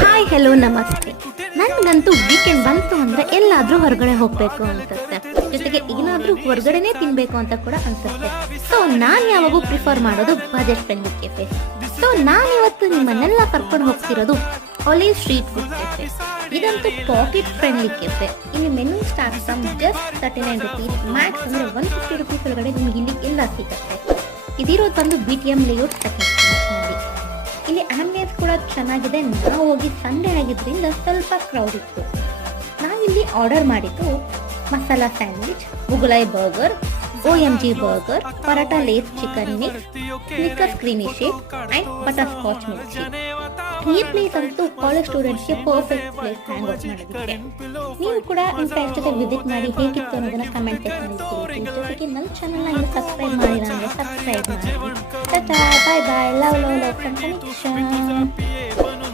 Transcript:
Hi hello ನಮಸ್ತೆ. ನನಗಂತೂ weekend ಬಂತು ಅಂದರೆ ಎಲ್ಲಾದರೂ ಹೊರಗಡೆ ಹೋಗಬೇಕು ಅನ್ಸುತ್ತೆ. ಜೊತೆಗೆ ಏನಾದರೂ ಹೊರಗಡೆನೇ ತಿನ್ನಬೇಕು ಅಂತ ಕೂಡ ಅನ್ಸುತ್ತೆ. ಸೊ ನಾನು ಯಾವಾಗೂ ಪ್ರಿಫರ್ ಮಾಡೋದು ಬಜೆಟ್ ಫ್ರೆಂಡ್ಲಿ ಕೆಫೆ. ಸೊ ನಾನಿವತ್ತು ನಿಮ್ಮನ್ನೆಲ್ಲ ಕರ್ಕೊಂಡು ಹೋಗ್ತಿರೋದು ಒಲಿವ್ ಸ್ಟ್ರೀಟ್ ಫುಡ್ ಕೆಫೆ. ಇದಂತೂ ಪಾಕೆಟ್ ಫ್ರೆಂಡ್ಲಿ ಕೆಫೆ. ಇಲ್ಲಿ menu start from just 39 rupees, Max ಅಂದರೆ 150 ರುಪೀಸ್ ಒಳಗಡೆ ನಿಮ್ಗೆ ಇಲ್ಲಿ ಎಲ್ಲ ಸಿಗುತ್ತೆ. ಇದಿರೋದು ಬಂದು BTM ಲೇಔಟ್ ಸೆಕೆಂಡ್ ಫ್ಲೋರ್ನಲ್ಲಿ. ಇಲ್ಲಿ ಆಂಬಿಯನ್ಸ್ ಕೂಡ ಚೆನ್ನಾಗಿದೆ. ನಾವು ಹೋಗಿ ಸಂಡೇ ಆಗಿದ್ದರಿಂದ ಸ್ವಲ್ಪ ಕ್ರೌಡ್ ಇತ್ತು. ನಾವಿಲ್ಲಿ ಆರ್ಡರ್ ಮಾಡಿದ್ದು masala sandwich, ಮುಗುಲಾಯ್ burger, OMG burger, ಪರಾಟಾ lace chicken mix, Snickers creamy shake and butter scotch milk shake. ಈ ಪ್ಲೇಸ್ ಅಂತೂ ಕಾಲೇಜ್ ಸ್ಟೂಡೆಂಟ್ಸ್ಗೆ ಪರ್ಫೆಕ್ಟ್ ಪ್ಲೇಸ್ ಹ್ಯಾಂಗ್ ಔಟ್ ಮಾಡೋದಕ್ಕೆ. ನೀವು ಕೂಡ ನಿಮ್ಮ ಫ್ರೆಂಡ್ಸ್ ಜೊತೆ ವಿಸಿಟ್ ಮಾಡಿ ಹೇಗಿತ್ತು ಅನ್ನೋದನ್ನ ಕಮೆಂಟ್ ಸೆಕ್ಷನಲ್ಲಿ ತಿಳಿಸಿ. ಜೊತೆಗೆ ನನ್ನ ಚಾನಲ್ನ ಇನ್ನೂ ಸಬ್ಸ್ಕ್ರೈಬ್ ಮಾಡಿಲ್ಲ ಅಂದರೆ ಸಬ್ಸ್ಕ್ರೈಬ್ ಮಾಡಿ. ಟಾಟಾ, ಬಾಯ್ ಬಾಯ್, love love love from connection.